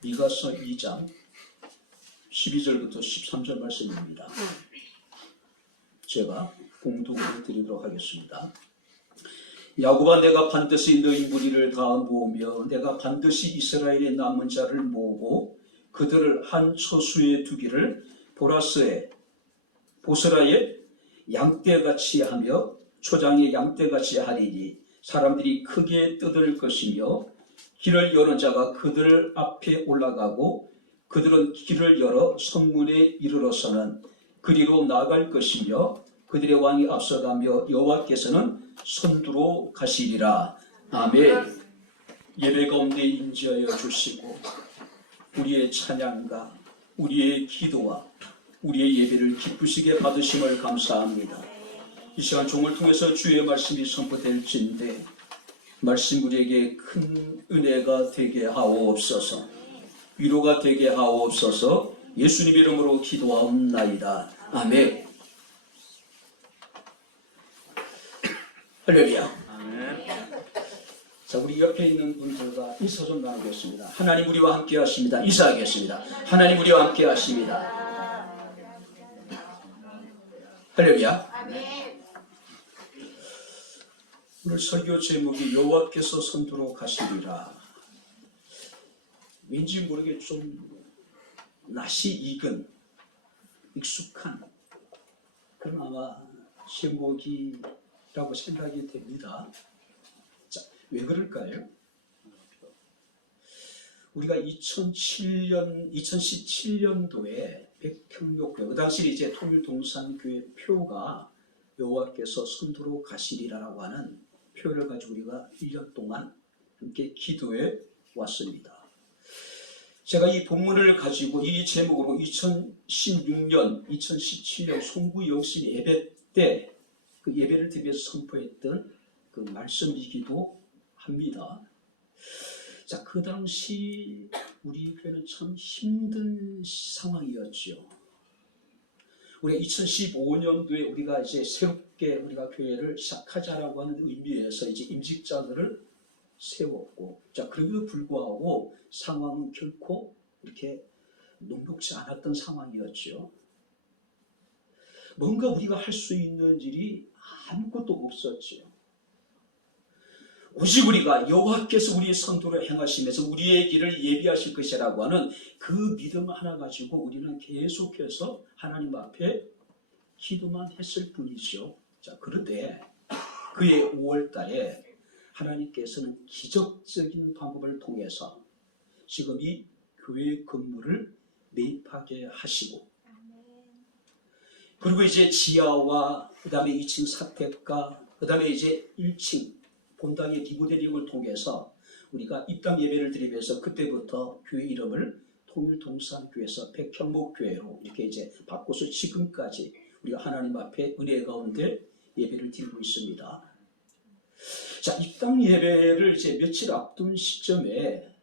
미가서 2장 12절부터 13절 말씀입니다. 제가 봉독을 드리도록 하겠습니다. 야곱아, 내가 반드시 너희 무리를 다 모으며 내가 반드시 이스라엘의 남은 자를 모으고 그들을 한 처수에 두기를 보스라의 양떼같이 하며 초장의 양떼같이 하리니 사람들이 크게 떠들 것이며 길을 여는 자가 그들 앞에 올라가고 그들은 길을 열어 성문에 이르러서는 그리로 나아갈 것이며 그들의 왕이 앞서가며 여호와께서는 선두로 가시리라. 아멘. 예배 가운데 임재하여 주시고 우리의 찬양과 우리의 기도와 우리의 예배를 기쁘시게 받으심을 감사합니다. 이 시간 종을 통해서 주의 말씀이 선포될진데 말씀 우리에게 큰 은혜가 되게 하옵소서, 위로가 되게 하옵소서. 예수님 이름으로 기도하옵나이다. 아멘. 할렐루야. 자, 우리 옆에 있는 분들과 인사 좀 나누겠습니다. 하나님 우리와 함께 하십니다. 인사하겠습니다. 하나님 우리와 함께 하십니다. 할렐루야. 오늘 설교 제목이 여호와께서 선두로 가시리라. 왠지 모르게 좀 낯이 익은, 익숙한 그런 아마 제목이라고 생각이 됩니다. 자, 왜 그럴까요? 우리가 2017년도에 백평목교회, 그 당시 이제 통일동산교회 표가 여호와께서 선두로 가시리라라고 하는 표를 가지고 우리가 1년 동안 함께 기도해 왔습니다. 제가 이 본문을 가지고 이 제목으로 2016년, 2017년 송구 영신 예배 때 그 예배를 드리면서 선포했던 그 말씀이기도 합니다. 자, 그 당시 우리 교회는 참 힘든 상황이었죠. 우리가 2015년도에 우리가 이제 새롭게 우리가 교회를 시작하자라고 하는 의미에서 이제 임직자들을 세웠고, 자, 그럼에도 불구하고 상황은 결코 이렇게 녹록지 않았던 상황이었죠. 뭔가 우리가 할 수 있는 일이 아무것도 없었죠. 오직 우리가 여호와께서 우리의 선두로 행하시면서 우리의 길을 예비하실 것이라고 하는 그 믿음 하나 가지고 우리는 계속해서 하나님 앞에 기도만 했을 뿐이죠. 자, 그런데 그해 5월 달에 하나님께서는 기적적인 방법을 통해서 지금 이 교회 건물을 매입하게 하시고, 그리고 이제 지하와 그 다음에 2층 사택과 그 다음에 이제 1층 본당의 리모델링을 통해서 우리가 입당 예배를 드리면서 그때부터 교회 이름을 통일동산교회에서 백평목교회로 이렇게 이제 바꿔서 지금까지 우리가 하나님 앞에 은혜 가운데 예배를 드리고 있습니다. 자, 입당 예배를 이제 며칠 앞둔 시점에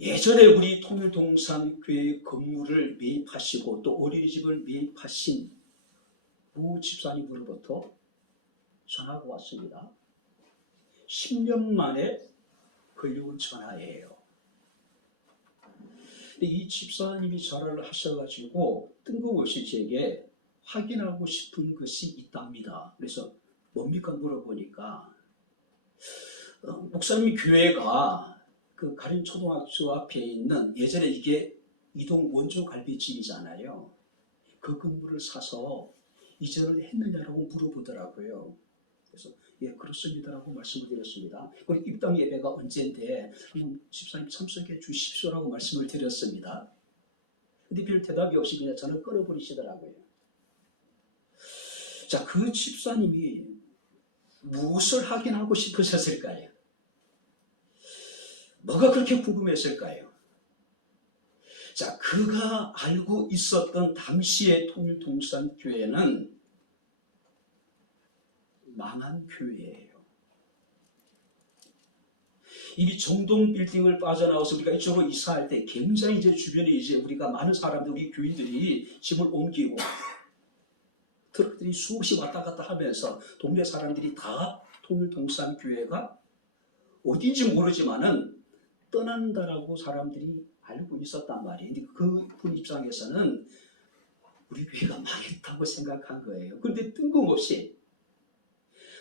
예전에 우리 통일동산교회 건물을 매입하시고 또 어린이집을 매입하신 모 집사님으로부터 전화가 왔습니다. 10년 만에 걸려온 전화예요. 근데 이 집사님이 전화를 하셔가지고 뜬금없이 제게 확인하고 싶은 것이 있답니다. 그래서 뭡니까 물어보니까 목사님 교회가 그 가림초등학교 앞에 있는 예전에 이게 이동 원조 갈비집이잖아요. 그 건물을 사서 이전을 했느냐라고 물어보더라고요. 그래서 예, 그렇습니다라고 말씀을 드렸습니다. 그리고 입당 예배가 언제인데 한번 집사님 참석해 주십시오라고 말씀을 드렸습니다. 근데 별 대답이 없이 그냥 전화를 끊어버리시더라고요. 자, 그 집사님이 무엇을 확인하고 싶으셨을까요? 뭐가 그렇게 궁금했을까요? 자, 그가 알고 있었던 당시의 통일동산교회는 망한 교회예요. 이미 정동 빌딩을 빠져나와서 우리가 이쪽으로 이사할 때 굉장히 이제 주변에 이제 우리가 많은 사람들, 우리 교인들이 집을 옮기고 트럭들이 수없이 왔다 갔다 하면서 동네 사람들이 다 통일동산교회가 어딘지 모르지만은 떠난다라고 사람들이 알고 있었단 말이에요. 근데 그분 입장에서는 우리 교회가 망했다고 생각한 거예요. 그런데 뜬금없이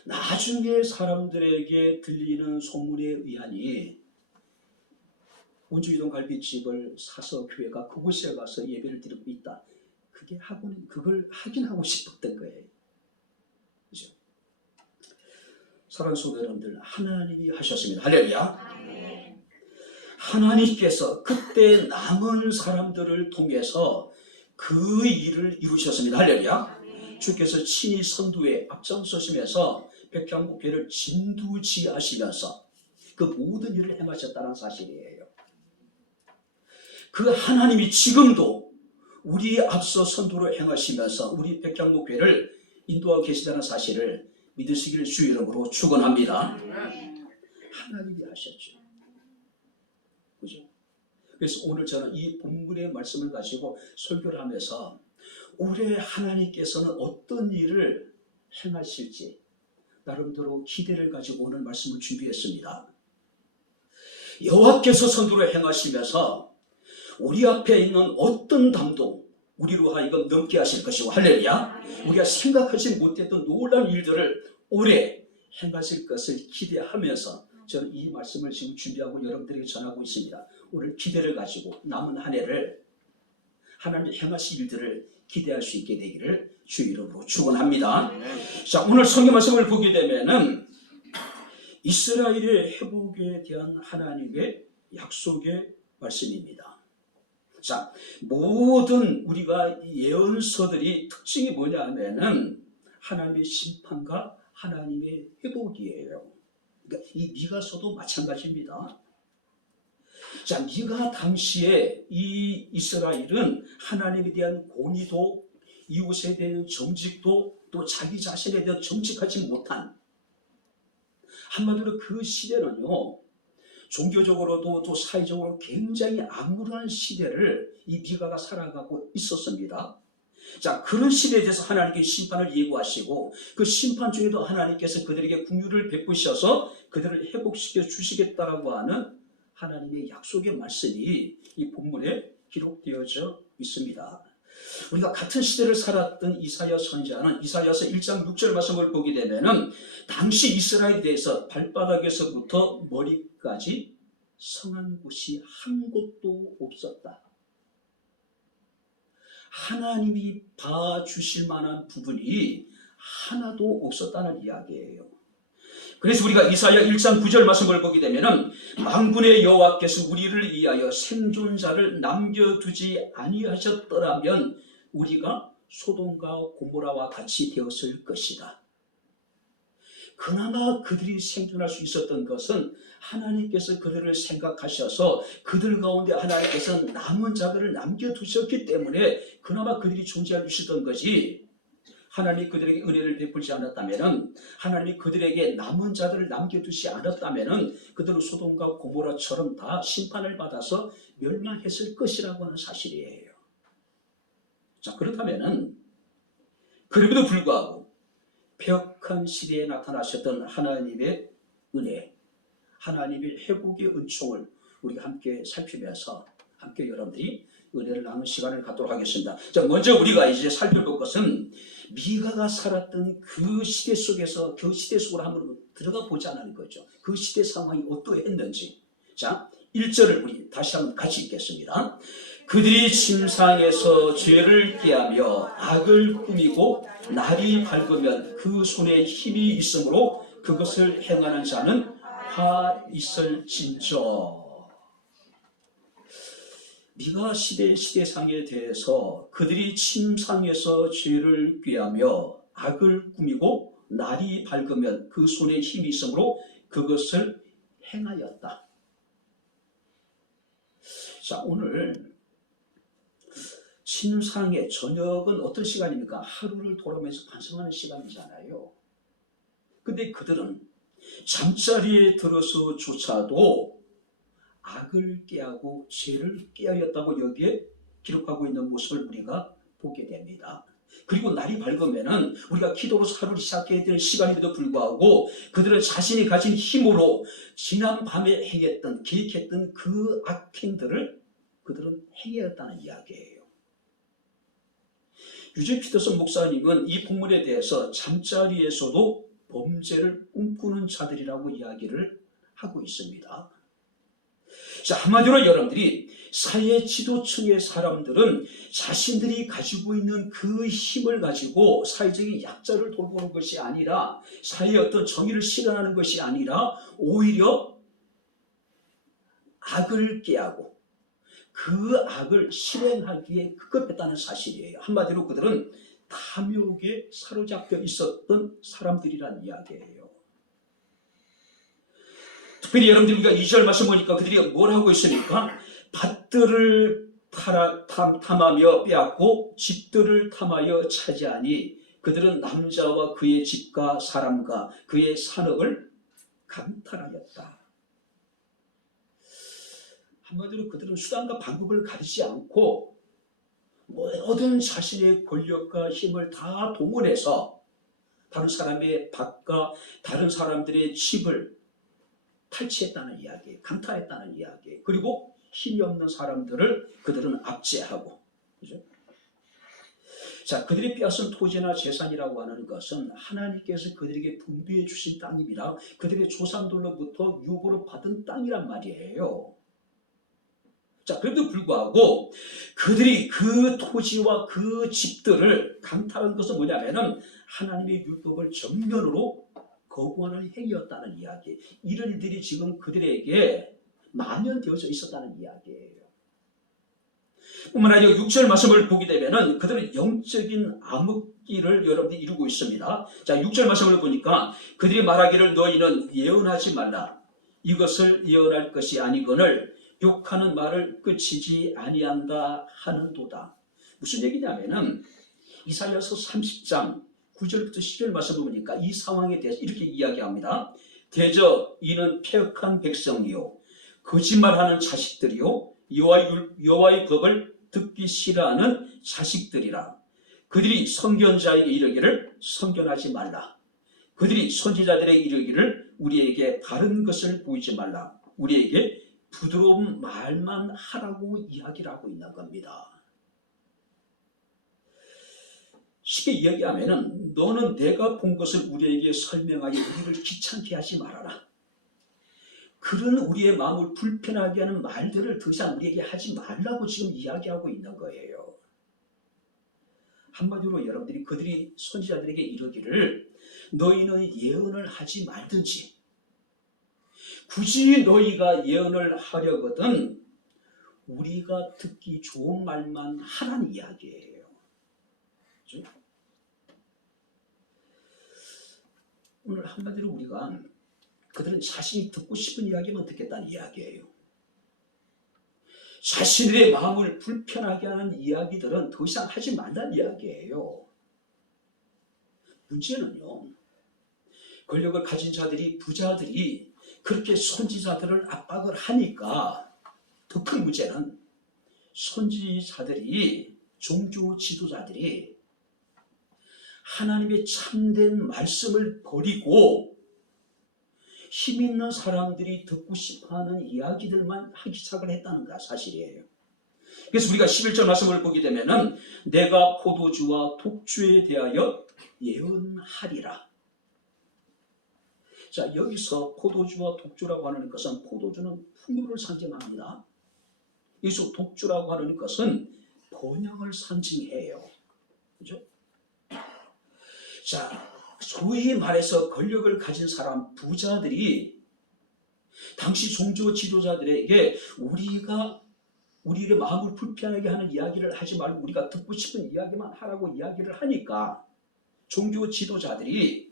나중에 사람들에게 들리는 소문에 의하니 원주이동 갈비집을 사서 교회가 그곳에 가서 예배를 드리고 있다. 그걸 확인하고 싶었던 거예요. 그죠? 사랑하는 성도 여러분들, 하나님이 하셨습니다. 할렐루야. 하나님께서 그때 남은 사람들을 통해서 그 일을 이루셨습니다. 할렐루야. 주께서 친히 선두에 앞장서시면서 백향목회를 진두지하시면서 그 모든 일을 행하셨다는 사실이에요. 그 하나님이 지금도 우리 앞서 선두로 행하시면서 우리 백향목회를 인도하고 계시다는 사실을 믿으시기를 주의 이름으로 축원합니다. 하나님이 하셨죠. 그죠? 그래서 오늘 저는 이 본문의 말씀을 가지고 설교를 하면서 올해 하나님께서는 어떤 일을 행하실지 나름대로 기대를 가지고 오늘 말씀을 준비했습니다. 여호와께서 선두로 행하시면서 우리 앞에 있는 어떤 담도 우리로 하여금 넘게 하실 것이고, 할렐루야. 우리가 생각하지 못했던 놀라운 일들을 올해 행하실 것을 기대하면서 저는 이 말씀을 지금 준비하고 여러분들에게 전하고 있습니다. 오늘 기대를 가지고 남은 한 해를 하나님 행하실 일들을 기대할 수 있게 되기를 주의 이름으로 축원합니다. 자, 오늘 성경 말씀을 보게 되면은 이스라엘의 회복에 대한 하나님의 약속의 말씀입니다. 자, 모든 우리가 예언서들이 특징이 뭐냐 하면은 하나님의 심판과 하나님의 회복이에요. 그러니까 이 미가서도 마찬가지입니다. 자, 미가 당시에 이 이스라엘은 하나님에 대한 공의도, 이웃에 대한 정직도, 또 자기 자신에 대한 정직하지 못한, 한마디로 그 시대는요, 종교적으로도 또 사회적으로 굉장히 암울한 시대를 이 미가가 살아가고 있었습니다. 자, 그런 시대에 대해서 하나님께 심판을 예고하시고 그 심판 중에도 하나님께서 그들에게 긍휼을 베푸셔서 그들을 회복시켜 주시겠다라고 하는 하나님의 약속의 말씀이 이 본문에 기록되어져 있습니다. 우리가 같은 시대를 살았던 이사야 선지자는 이사야서 1장 6절 말씀을 보게 되면은 당시 이스라엘에 대해서 발바닥에서부터 머리까지 성한 곳이 한 곳도 없었다. 하나님이 봐주실 만한 부분이 하나도 없었다는 이야기예요. 그래서 우리가 이사야 1장 9절 말씀을 보게 되면은 만군의 여호와께서 우리를 위하여 생존자를 남겨두지 아니하셨더라면 우리가 소돔과 고모라와 같이 되었을 것이다. 그나마 그들이 생존할 수 있었던 것은 하나님께서 그들을 생각하셔서 그들 가운데 하나님께서 남은 자들을 남겨두셨기 때문에 그나마 그들이 존재할 수 있었던 거지, 하나님이 그들에게 은혜를 베풀지 않았다면, 하나님이 그들에게 남은 자들을 남겨두지 않았다면 그들은 소돔과 고모라처럼 다 심판을 받아서 멸망했을 것이라고 하는 사실이에요. 자, 그렇다면 그럼에도 불구하고 폐역한 시대에 나타나셨던 하나님의 은혜, 하나님의 회복의 은총을 우리가 함께 살피면서 함께 여러분들이 은혜를 나누는 시간을 갖도록 하겠습니다. 자, 먼저 우리가 이제 살펴볼 것은 미가가 살았던 그 시대 속에서 그 시대 속으로 한번 들어가 보자는 거죠. 그 시대 상황이 어떠했는지. 자, 1절을 우리 다시 한번 같이 읽겠습니다. 그들이 침상에서 죄를 꾀하며 악을 꾸미고 날이 밝으면 그 손에 힘이 있으므로 그것을 행하는 자는 화 있을진저. 미가 시대상에 대해서 그들이 침상에서 죄를 꾀하며 악을 꾸미고 날이 밝으면 그 손에 힘이 있으므로 그것을 행하였다. 자, 오늘 침상의 저녁은 어떤 시간입니까? 하루를 돌아오면서 반성하는 시간이잖아요. 근데 그들은 잠자리에 들어서조차도 악을 꾀하고 죄를 꾀하였다고 여기에 기록하고 있는 모습을 우리가 보게 됩니다. 그리고 날이 밝으면은 우리가 기도로 하루를 시작해야 될 시간임에도 불구하고 그들은 자신이 가진 힘으로 지난 밤에 행했던, 계획했던 그 악행들을 그들은 행했다는 이야기예요. 유진 피터슨 목사님은 이 본문에 대해서 잠자리에서도 범죄를 꿈꾸는 자들이라고 이야기를 하고 있습니다. 자, 한마디로 여러분들이 사회 지도층의 사람들은 자신들이 가지고 있는 그 힘을 가지고 사회적인 약자를 돌보는 것이 아니라, 사회의 어떤 정의를 실현하는 것이 아니라 오히려 악을 깨하고 그 악을 실행하기에 급급했다는 사실이에요. 한마디로 그들은 탐욕에 사로잡혀 있었던 사람들이란 이야기예요. 특별히 여러분들 우리가 2절 말씀 보니까 그들이 뭘 하고 있습니까? 밭들을 탐하며 빼앗고 집들을 탐하여 차지하니 그들은 남자와 그의 집과 사람과 그의 산업을 강탈하였다. 한마디로 그들은 수단과 방법을 가리지 않고 모든 자신의 권력과 힘을 다 동원해서 다른 사람의 밭과 다른 사람들의 집을 탈취했다는 이야기, 강탈했다는 이야기. 그리고 힘이 없는 사람들을 그들은 압제하고, 그죠? 자, 그들이 빼앗은 토지나 재산이라고 하는 것은 하나님께서 그들에게 분배해 주신 땅입니다. 그들의 조상들로부터 유고를 받은 땅이란 말이에요. 자, 그래도 불구하고 그들이 그 토지와 그 집들을 강탈한 것은 뭐냐면은 하나님의 율법을 정면으로 거부하는 행위였다는 이야기. 이런 일들이 지금 그들에게 만연되어져 있었다는 이야기예요. 뿐만 아니라 6절 말씀을 보게 되면은 그들은 영적인 암흑기를 여러분들이 이루고 있습니다. 자, 6절 말씀을 보니까 그들이 말하기를 너희는 예언하지 말라. 이것을 예언할 것이 아니거늘 욕하는 말을 그치지 아니한다 하는도다. 무슨 얘기냐면은 이사야서 30장 9절부터 10절 말씀을 보니까 이 상황에 대해서 이렇게 이야기합니다. 대저 이는 패역한 백성이요 거짓말하는 자식들이요 여호와의 법을 듣기 싫어하는 자식들이라. 그들이 선견자에게 이르기를 선견하지 말라. 그들이 선지자들에게 이르기를 우리에게 바른 것을 보이지 말라. 우리에게 부드러운 말만 하라고 이야기를 하고 있는 겁니다. 쉽게 이야기하면 너는 내가 본 것을 우리에게 설명하여 우리를 귀찮게 하지 말아라. 그런 우리의 마음을 불편하게 하는 말들을 더 이상 우리에게 하지 말라고 지금 이야기하고 있는 거예요. 한마디로 여러분들이 그들이 선지자들에게 이르기를 너희는 예언을 하지 말든지, 굳이 너희가 예언을 하려거든 우리가 듣기 좋은 말만 하라는 이야기예요. 그렇죠? 오늘 한마디로 우리가 그들은 자신이 듣고 싶은 이야기만 듣겠다는 이야기예요. 자신의 마음을 불편하게 하는 이야기들은 더 이상 하지 말라는 이야기예요. 문제는요, 권력을 가진 자들이, 부자들이 그렇게 선지자들을 압박을 하니까 더 큰 문제는 선지자들이, 종교 지도자들이 하나님의 참된 말씀을 버리고 힘 있는 사람들이 듣고 싶어하는 이야기들만 하기 시작을 했다는 가 사실이에요. 그래서 우리가 11절 말씀을 보게 되면은 내가 포도주와 독주에 대하여 예언하리라. 자, 여기서 포도주와 독주라고 하는 것은 포도주는 풍요를 상징합니다. 여기서 독주라고 하는 것은 번영을 상징해요. 그죠? 자, 소위 말해서 권력을 가진 사람, 부자들이 당시 종교 지도자들에게 우리의 마음을 불편하게 하는 이야기를 하지 말고 우리가 듣고 싶은 이야기만 하라고 이야기를 하니까 종교 지도자들이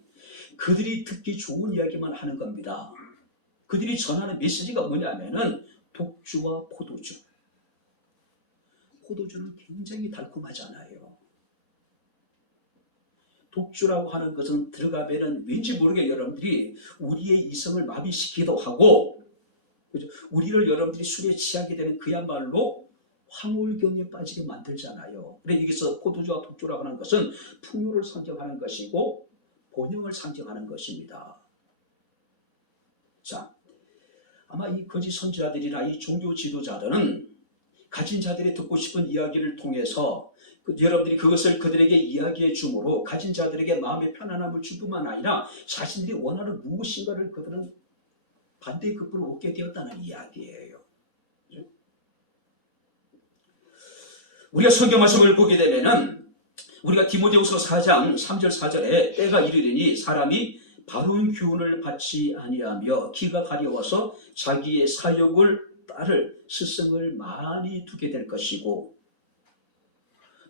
그들이 듣기 좋은 이야기만 하는 겁니다. 그들이 전하는 메시지가 뭐냐면은 독주와 포도주. 포도주는 굉장히 달콤하잖아요. 독주라고 하는 것은 들어가면은 왠지 모르게 여러분들이 우리의 이성을 마비시키기도 하고, 그죠? 우리를 여러분들이 술에 취하게 되는 그야말로 황홀경에 빠지게 만들잖아요. 그래 여기서 포도주와 독주라고 하는 것은 풍요를 상징하는 것이고 번영을 상징하는 것입니다. 자, 아마 이 거짓 선지자들이나 이 종교 지도자들은 가진 자들이 듣고 싶은 이야기를 통해서 여러분들이 그것을 그들에게 이야기해 주므로 가진 자들에게 마음의 편안함을 주뿐만 아니라 자신들이 원하는 무엇인가를 그들은 반대급부로 얻게 되었다는 이야기예요. 우리가 성경 말씀을 보게 되면은 우리가 디모데후서 4장 3절 4절에 때가 이르리니 사람이 바른 교훈을 받지 아니하며 귀가 가려워서 자기의 사욕을 따를 스승을 많이 두게 될 것이고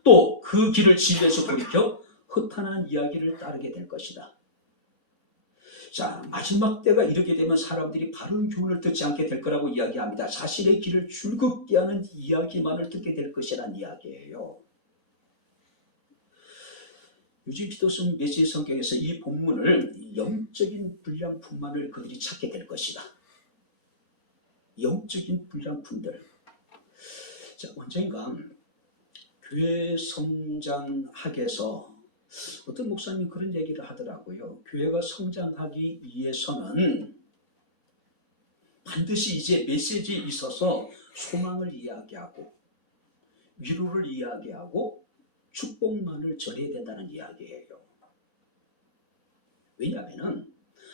또 그 길을 지배해서 돌이켜 허탄한 이야기를 따르게 될 것이다. 자, 마지막 때가 이르게 되면 사람들이 바른 교훈을 듣지 않게 될 거라고 이야기합니다. 자신의 길을 즐겁게 하는 이야기만을 듣게 될 것이라는 이야기예요. 유진 피터슨 메시지 성경에서 이 본문을 영적인 불량품만을 그들이 찾게 될 것이다. 영적인 불량품들. 자, 언젠가 교회 성장학에서 어떤 목사님이 그런 얘기를 하더라고요. 교회가 성장하기 위해서는 반드시 이제 메시지에 있어서 소망을 이야기하고 위로를 이야기하고 축복만을 전해야 된다는 이야기예요. 왜냐하면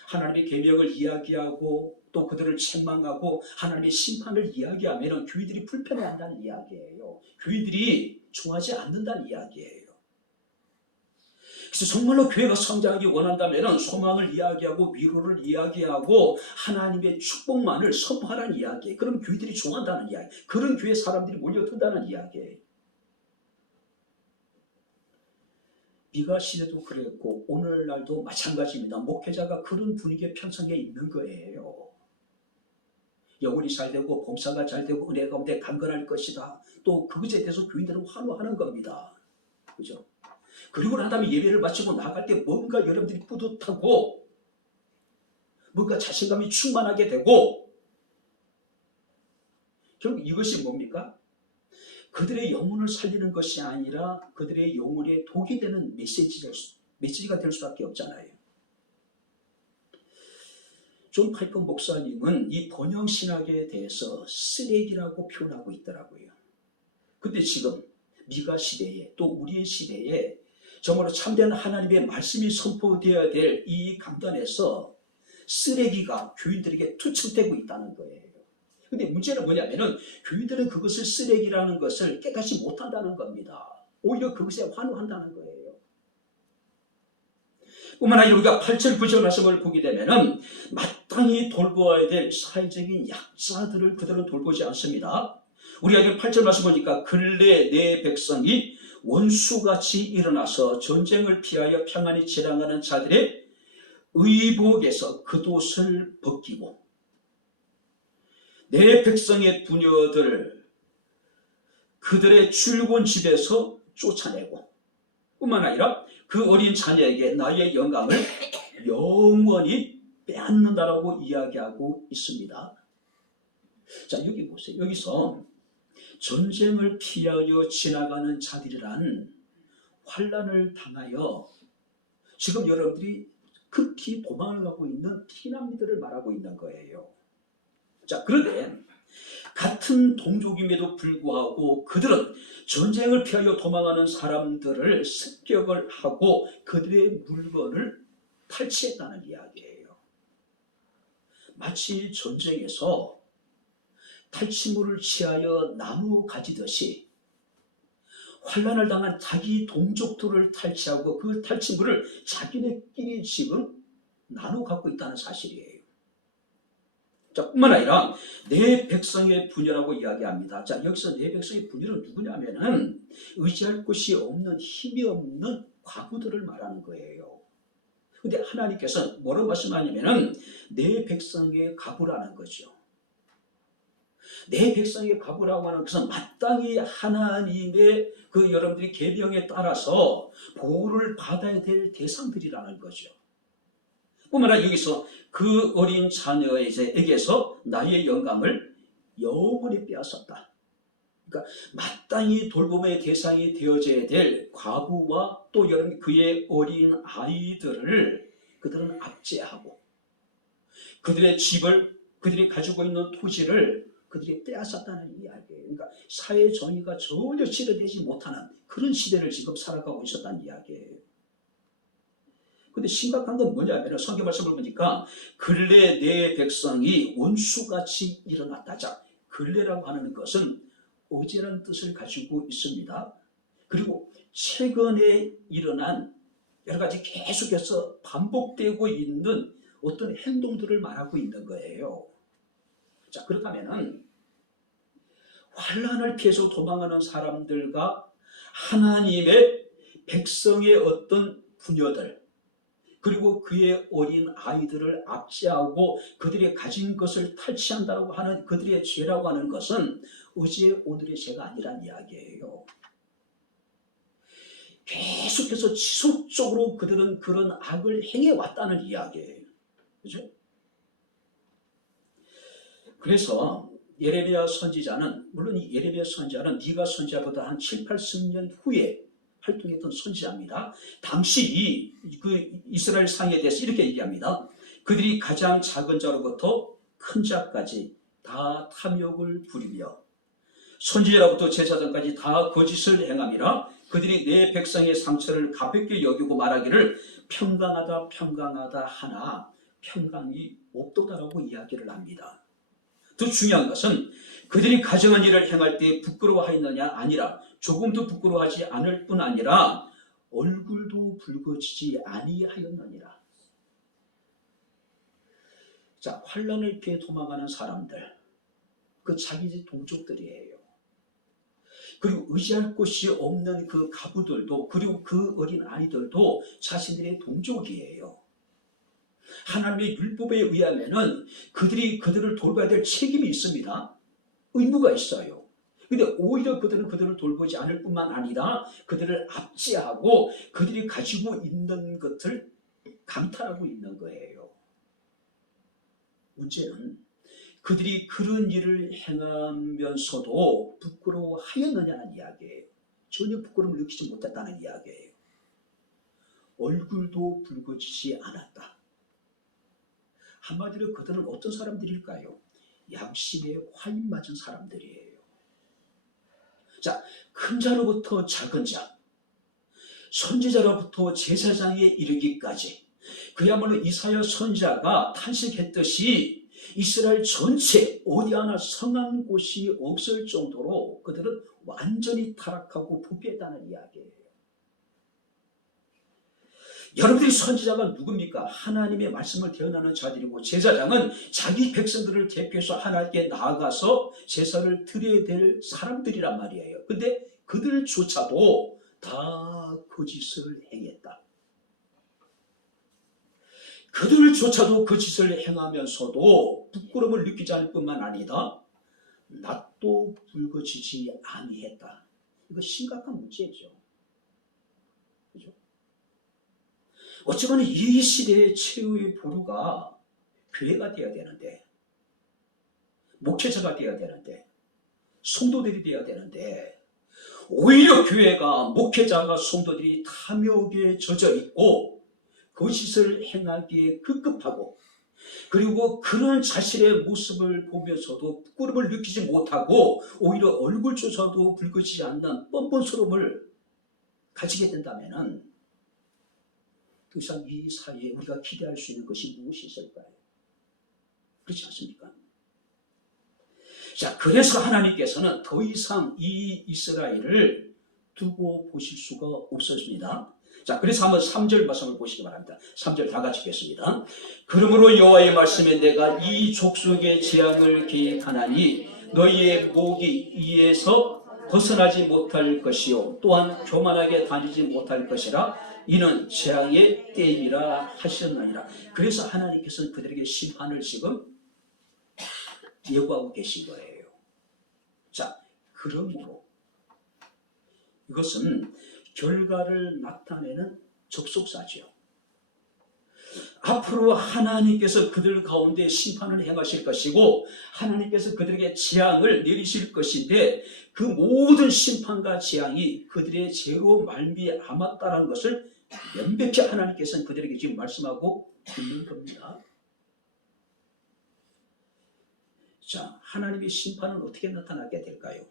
하나님의 계명을 이야기하고 또 그들을 책망하고 하나님의 심판을 이야기하면 교회들이 불편해한다는 이야기예요. 교회들이 좋아하지 않는다는 이야기예요. 그래서 정말로 교회가 성장하기 원한다면 소망을 이야기하고 위로를 이야기하고 하나님의 축복만을 선포하라는 이야기예요. 그럼 교회들이 좋아한다는 이야기. 그런 교회 사람들이 몰려든다는 이야기예요. 미가 시대도 그랬고 오늘날도 마찬가지입니다. 목회자가 그런 분위기에 편성해 있는 거예요. 영혼이 잘 되고 봉사가 잘 되고 은혜 가운데 강건할 것이다. 또 그것에 대해서 교인들은 환호하는 겁니다. 그죠? 그리고 난 다음에 예배를 마치고 나갈 때 뭔가 여러분들이 뿌듯하고 뭔가 자신감이 충만하게 되고 결국 이것이 뭡니까? 그들의 영혼을 살리는 것이 아니라 그들의 영혼에 독이 되는 메시지가 될 수밖에 없잖아요. 존 파이퍼 목사님은 이 번영신학에 대해서 쓰레기라고 표현하고 있더라고요. 근데 지금 미가 시대에 또 우리의 시대에 정말로 참된 하나님의 말씀이 선포되어야 될 이 강단에서 쓰레기가 교인들에게 투척되고 있다는 거예요. 근데 문제는 뭐냐면은 교인들은 그것을 쓰레기라는 것을 깨닫지 못한다는 겁니다. 오히려 그것에 환호한다는 거예요. 뿐만 아니라 우리가 8절 9절 말씀을 보게 되면은 마땅히 돌보아야 될 사회적인 약자들을 그들은 돌보지 않습니다. 우리가 8절 말씀 보니까 근래 내 백성이 원수같이 일어나서 전쟁을 피하여 평안히 지나가는 자들의 의복에서 겉옷을 벗기고 내 백성의 부녀들 그들의 출근 집에서 쫓아내고 뿐만 아니라 그 어린 자녀에게 나의 영광을 영원히 빼앗는다라고 이야기하고 있습니다. 자, 여기 보세요. 여기서 전쟁을 피하여 지나가는 자들이란 환난을 당하여 지금 여러분들이 극히 도망을 가고 있는 피난민들을 말하고 있는 거예요. 자, 그런데 같은 동족임에도 불구하고 그들은 전쟁을 피하여 도망하는 사람들을 습격을 하고 그들의 물건을 탈취했다는 이야기예요. 마치 전쟁에서 탈취물을 취하여 나무 가지듯이 환난을 당한 자기 동족들을 탈취하고 그 탈취물을 자기네끼리 지금 나눠 갖고 있다는 사실이에요. 자, 뿐만 아니라 내 백성의 분열라고 이야기합니다. 자, 여기서 내 백성의 분열은 누구냐면은 의지할 곳이 없는 힘이 없는 과부들을 말하는 거예요. 근데 하나님께서 뭐라고 말씀하냐면은 내 백성의 과부라는 거죠. 내 백성의 과부라고 하는 것은 마땅히 하나님의 그 여러분들이 계명에 따라서 보호를 받아야 될 대상들이라는 거죠. 뿐만 아니라 여기서 그 어린 자녀에게서 나의 영광을 영원히 빼앗았다. 그러니까 마땅히 돌봄의 대상이 되어져야 될 과부와 또 여러 그의 어린 아이들을 그들은 압제하고 그들의 집을, 그들이 가지고 있는 토지를 그들이 빼앗았다는 이야기예요. 그러니까 사회 정의가 전혀 실현되지 못하는 그런 시대를 지금 살아가고 있었다는 이야기예요. 근데 심각한 건 뭐냐면 성경 말씀을 보니까 근래 내 백성이 원수같이 일어났다. 자, 근래라고 하는 것은 어제라는 뜻을 가지고 있습니다. 그리고 최근에 일어난 여러 가지 계속해서 반복되고 있는 어떤 행동들을 말하고 있는 거예요. 자, 그렇다면은 환난을 피해서 도망하는 사람들과 하나님의 백성의 어떤 부녀들 그리고 그의 어린 아이들을 압제하고 그들이 가진 것을 탈취한다고 하는 그들의 죄라고 하는 것은 어제 오늘의 죄가 아니란 이야기예요. 계속해서 지속적으로 그들은 그런 악을 행해왔다는 이야기예요. 그죠? 그래서 예레미야 선지자는 물론 이 예레미야 선지자는 네가 선지자보다 한 7, 80년 후에 활동했던 선지자입니다. 당시 그 이스라엘 상에 대해서 이렇게 얘기합니다. 그들이 가장 작은 자로부터 큰 자까지 다 탐욕을 부리며 선지자로부터 제사장까지 다 거짓을 행함이라 그들이 내 백성의 상처를 가볍게 여기고 말하기를 평강하다 평강하다 하나 평강이 없도다라고 이야기를 합니다. 더 중요한 것은 그들이 가정한 일을 행할 때 부끄러워하였느냐 아니라 조금도 부끄러워하지 않을 뿐 아니라 얼굴도 붉어지지 아니하였느니라. 자, 환난을 피해 도망가는 사람들, 그 자기 동족들이에요. 그리고 의지할 곳이 없는 그 가부들도 그리고 그 어린 아이들도 자신들의 동족이에요. 하나님의 율법에 의하면은 그들이 그들을 돌봐야 될 책임이 있습니다. 의무가 있어요. 근데 오히려 그들은 그들을 돌보지 않을 뿐만 아니라 그들을 압제하고 그들이 가지고 있는 것을 강탈하고 있는 거예요. 문제는 그들이 그런 일을 행하면서도 부끄러워하였느냐는 이야기예요. 전혀 부끄러움을 느끼지 못했다는 이야기예요. 얼굴도 붉어지지 않았다. 한마디로 그들은 어떤 사람들일까요? 양심에 화인 맞은 사람들이에요. 자, 큰 자로부터 작은 자, 선지자로부터 제사장에 이르기까지 그야말로 이사야 선지자가 탄식했듯이 이스라엘 전체 어디 하나 성한 곳이 없을 정도로 그들은 완전히 타락하고 부패했다는 이야기예요. 여러분들이 선지자가 누굽니까? 하나님의 말씀을 대언하는 자들이고 제사장은 자기 백성들을 대표해서 하나님께 나아가서 제사를 드려야 될 사람들이란 말이에요. 근데 그들조차도 다 거짓을 행했다. 그들조차도 그 짓을 행하면서도 부끄러움을 느끼지 않을 뿐만 아니라 낯도 붉어지지 아니했다. 이거 심각한 문제죠. 그죠? 어쩌면 이 시대의 최후의 보루가 교회가 되어야 되는데, 목회자가 되어야 되는데, 성도들이 되어야 되는데, 오히려 교회가, 목회자가, 성도들이 탐욕에 젖어 있고 거짓을 행하기에 급급하고 그리고 그런 자신의 모습을 보면서도 부끄러움을 느끼지 못하고 오히려 얼굴조차도 붉어지지 않는 뻔뻔스러움을 가지게 된다면 더 이상 이 사이에 우리가 기대할 수 있는 것이 무엇이 있을까요? 그렇지 않습니까? 자, 그래서 하나님께서는 더 이상 이 이스라엘을 두고 보실 수가 없었습니다. 자, 그래서 한번 3절 말씀을 보시기 바랍니다. 3절 다 같이 읽겠습니다. 그러므로 여호와의 말씀에 내가 이 족속의 재앙을 계획하나니 너희의 목이 이에서 벗어나지 못할 것이요 또한 교만하게 다니지 못할 것이라 이는 재앙의 때임이라 하셨느니라. 그래서 하나님께서는 그들에게 심판을 지금 예고하고 계신 거예요. 자, 그러므로 이것은 결과를 나타내는 접속사죠. 앞으로 하나님께서 그들 가운데 심판을 행하실 것이고 하나님께서 그들에게 재앙을 내리실 것인데 그 모든 심판과 재앙이 그들의 죄로 말미암았다는 것을 명백히 하나님께서는 그들에게 지금 말씀하고 있는 겁니다. 자, 하나님의 심판은 어떻게 나타나게 될까요?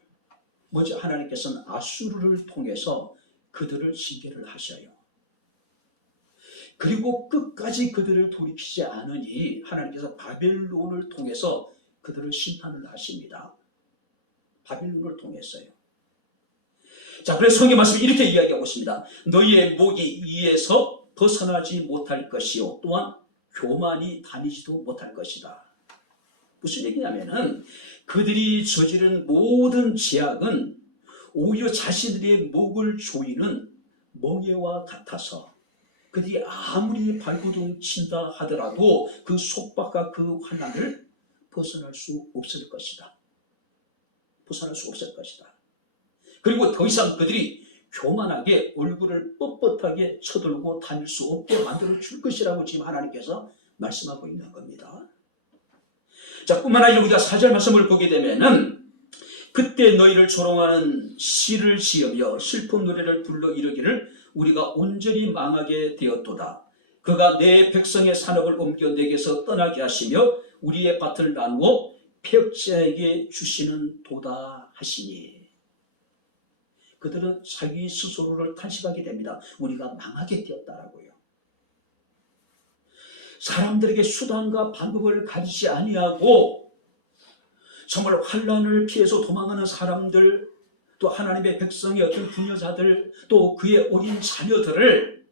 먼저 하나님께서는 아수르를 통해서 그들을 징계를 하셔요. 그리고 끝까지 그들을 돌이키지 않으니 하나님께서 바벨론을 통해서 그들을 심판을 하십니다. 바벨론을 통해서요. 자, 그래서 성경 말씀이 이렇게 이야기하고 있습니다. 너희의 목이 이에서 벗어나지 못할 것이요 또한 교만이 다니지도 못할 것이다. 무슨 얘기냐면은 그들이 저지른 모든 죄악은 오히려 자신들의 목을 조이는 멍에와 같아서 그들이 아무리 발버둥 친다 하더라도 그 속박과 그 환난을 벗어날 수 없을 것이다. 벗어날 수 없을 것이다. 그리고 더 이상 그들이 교만하게 얼굴을 뻣뻣하게 쳐들고 다닐 수 없게 만들어 줄 것이라고 지금 하나님께서 말씀하고 있는 겁니다. 자, 뿐만 아니라 우리가 4절 말씀을 보게 되면은 그때 너희를 조롱하는 시를 지으며 슬픈 노래를 불러 이르기를 우리가 온전히 망하게 되었도다. 그가 내 백성의 산업을 옮겨 내게서 떠나게 하시며 우리의 밭을 나누어 폐역자에게 주시는 도다 하시니. 그들은 자기 스스로를 탄식하게 됩니다. 우리가 망하게 되었다라고요. 사람들에게 수단과 방법을 가지지 아니하고 정말 환난을 피해서 도망하는 사람들, 또 하나님의 백성의 어떤 부녀자들, 또 그의 어린 자녀들을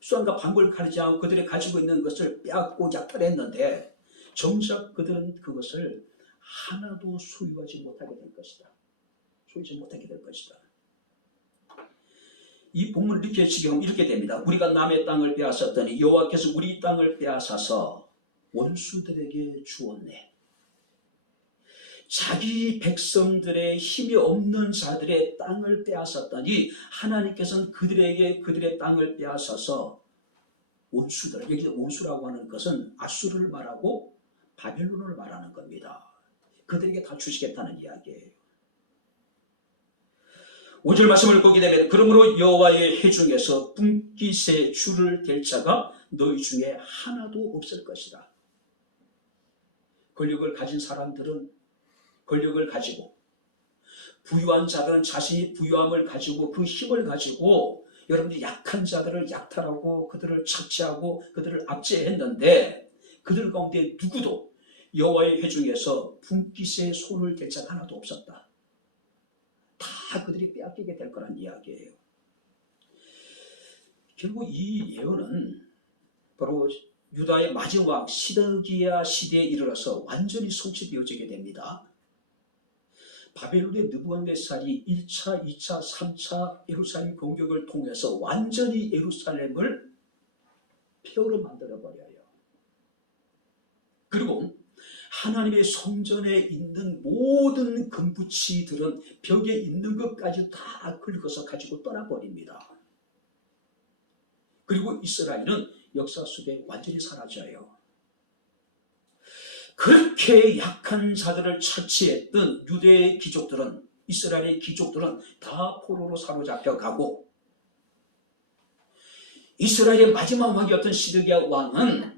수단과 방법을 가리지 않고 그들이 가지고 있는 것을 빼앗고 약탈했는데 정작 그들은 그것을 하나도 소유하지 못하게 될 것이다. 소유하지 못하게 될 것이다. 이 본문을 이렇게 지금 이렇게 됩니다. 우리가 남의 땅을 빼앗았더니 여호와께서 우리 땅을 빼앗아서 원수들에게 주었네. 자기 백성들의 힘이 없는 자들의 땅을 빼앗았더니 하나님께서는 그들의 땅을 빼앗아서 원수들, 여기서 원수라고 하는 것은 아수르를 말하고 바벨론을 말하는 겁니다. 그들에게 다 주시겠다는 이야기예요. 5절 말씀을 보게 되면 그러므로 여호와의 회 중에서 분깃에 줄을 댈 자가 너희 중에 하나도 없을 것이다. 권력을 가진 사람들은 권력을 가지고 부유한 자들은 자신이 부유함을 가지고 그 힘을 가지고 여러분들이 약한 자들을 약탈하고 그들을 착취하고 그들을 압제했는데 그들 가운데 누구도 여호와의 회 중에서 분깃에 손을 댈 자가 하나도 없었다. 다 그들이 빼앗기게 될 거란 이야기예요. 결국 이 예언은 바로 유다의 마지막 시드기야 시대에 이르러서 완전히 성취되어지게 됩니다. 바벨론의 느부갓네살이 1차, 2차, 3차 예루살렘 공격을 통해서 완전히 예루살렘을 폐허로 만들어버려요. 그리고 하나님의 성전에 있는 모든 금붙이들은 벽에 있는 것까지 다 긁어서 가지고 떠나버립니다. 그리고 이스라엘은 역사 속에 완전히 사라져요. 그렇게 약한 자들을 착취했던 유대의 귀족들은, 이스라엘의 귀족들은 다 포로로 사로잡혀 가고 이스라엘의 마지막 왕이었던 시드기야 왕은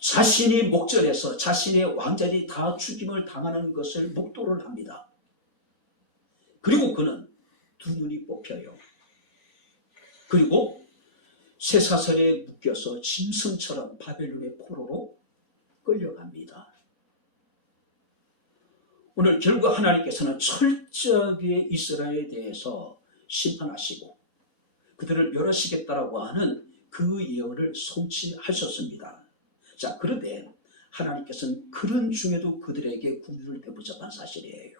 자신이 목전에서 자신의 왕자들이 다 죽임을 당하는 것을 목도를 합니다. 그리고 그는 두 눈이 뽑혀요. 그리고 쇠사슬에 묶여서 짐승처럼 바벨론의 포로로 끌려갑니다. 오늘 결국 하나님께서는 철저하게 이스라엘에 대해서 심판하시고 그들을 멸하시겠다라고 하는 그 예언을 성취하셨습니다. 자, 그런데 하나님께서는 그런 중에도 그들에게 긍휼을 베푸셨다는 사실이에요.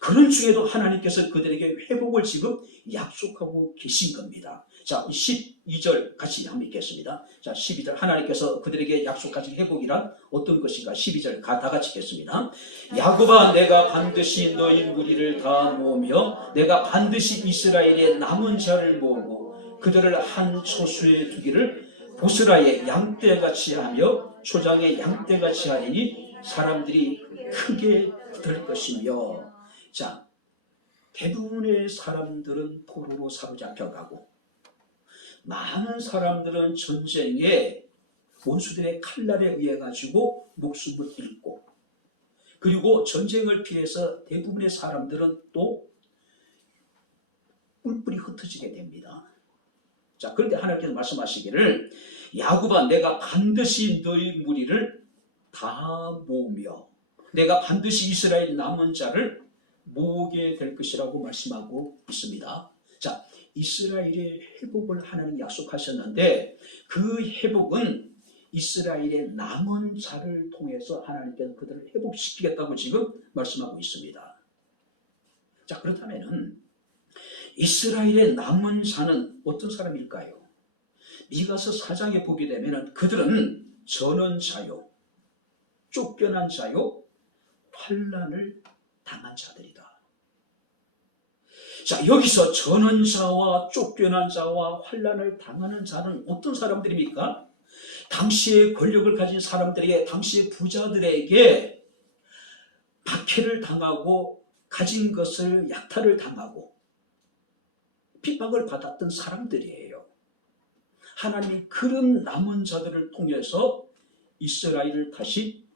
그런 중에도 하나님께서 그들에게 회복을 지금 약속하고 계신 겁니다. 자, 12절 같이 한번 읽겠습니다. 자, 12절 하나님께서 그들에게 약속하신 회복이란 어떤 것인가? 12절 다 같이 읽겠습니다. 야곱아, 내가 반드시 너희 무리를 다 모으며 내가 반드시 이스라엘의 남은 자를 모으고 그들을 한 처소에 두기를 보스라의 양떼같이 하며 초장의 양떼같이 하리니 사람들이 크게 될 것이며. 자, 대부분의 사람들은 포로로 사로잡혀가고 많은 사람들은 전쟁에 원수들의 칼날에 의해 가지고 목숨을 잃고, 그리고 전쟁을 피해서 대부분의 사람들은 또 뿔뿔이 흩어지게 됩니다. 자, 그런데 하나님께서 말씀하시기를 야곱아 내가 반드시 너희 무리를 다 모으며 내가 반드시 이스라엘 남은 자를 모으게 될 것이라고 말씀하고 있습니다. 자, 이스라엘의 회복을 하나님 약속하셨는데 그 회복은 이스라엘의 남은 자를 통해서 하나님께서 그들을 회복시키겠다고 지금 말씀하고 있습니다. 자, 그렇다면 이스라엘의 남은 자는 어떤 사람일까요? 미가서 4장에 보게 되면 그들은 저는 자요, 쫓겨난 자요, 환난을 당한 자들이다. 자, 여기서 저는 자와 쫓겨난 자와 환난을 당하는 자는 어떤 사람들입니까? 당시의 권력을 가진 사람들에게, 당시의 부자들에게 박해를 당하고 가진 것을 약탈을 당하고 핍박을 받았던 사람들이에요. 하나님이 그런 남은 자들을 통해서 이스라엘을 다시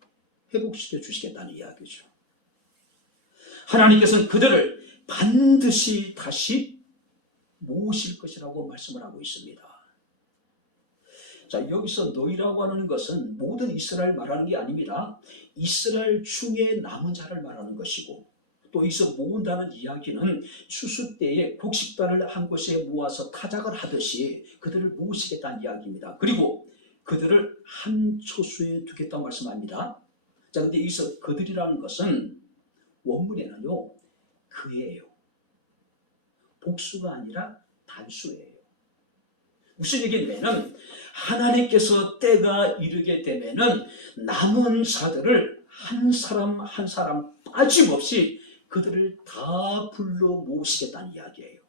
회복시켜 주시겠다는 이야기죠. 하나님께서는 그들을 반드시 다시 모으실 것이라고 말씀을 하고 있습니다. 자, 여기서 너희라고 하는 것은 모든 이스라엘 말하는 게 아닙니다. 이스라엘 중에 남은 자를 말하는 것이고, 또 여기서 모은다는 이야기는 추수 때에 곡식단을 한 곳에 모아서 타작을 하듯이 그들을 모으시겠다는 이야기입니다. 그리고 그들을 한 초소에 두겠다고 말씀합니다. 자, 근데 여기서 그들이라는 것은 원문에는요, 그예요. 복수가 아니라 단수예요. 무슨 얘기냐면 하나님께서 때가 이르게 되면은 남은 자들을 한 사람 한 사람 빠짐없이 그들을 다 불러 모으시겠다는 이야기예요.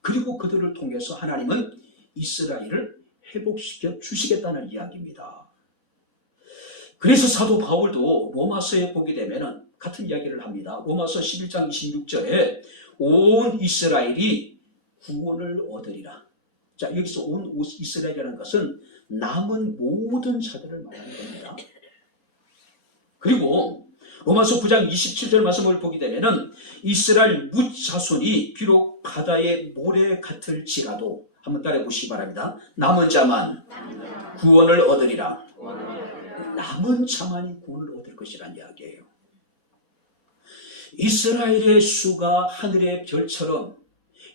그리고 그들을 통해서 하나님은 이스라엘을 회복시켜 주시겠다는 이야기입니다. 그래서 사도 바울도 로마서에 보게 되면 같은 이야기를 합니다. 로마서 11장 26절에 온 이스라엘이 구원을 얻으리라. 자, 여기서 온 이스라엘이라는 것은 남은 모든 자들을 말하는 겁니다. 그리고 로마서 9장 27절 말씀을 보게 되면 이스라엘 뭇 자손이 비록 바다의 모래 같을지라도, 한번 따라해 보시기 바랍니다. 남은 자만 구원을 얻으리라. 남은 자만이 구원을 얻을 것이란 이야기예요. 이스라엘의 수가 하늘의 별처럼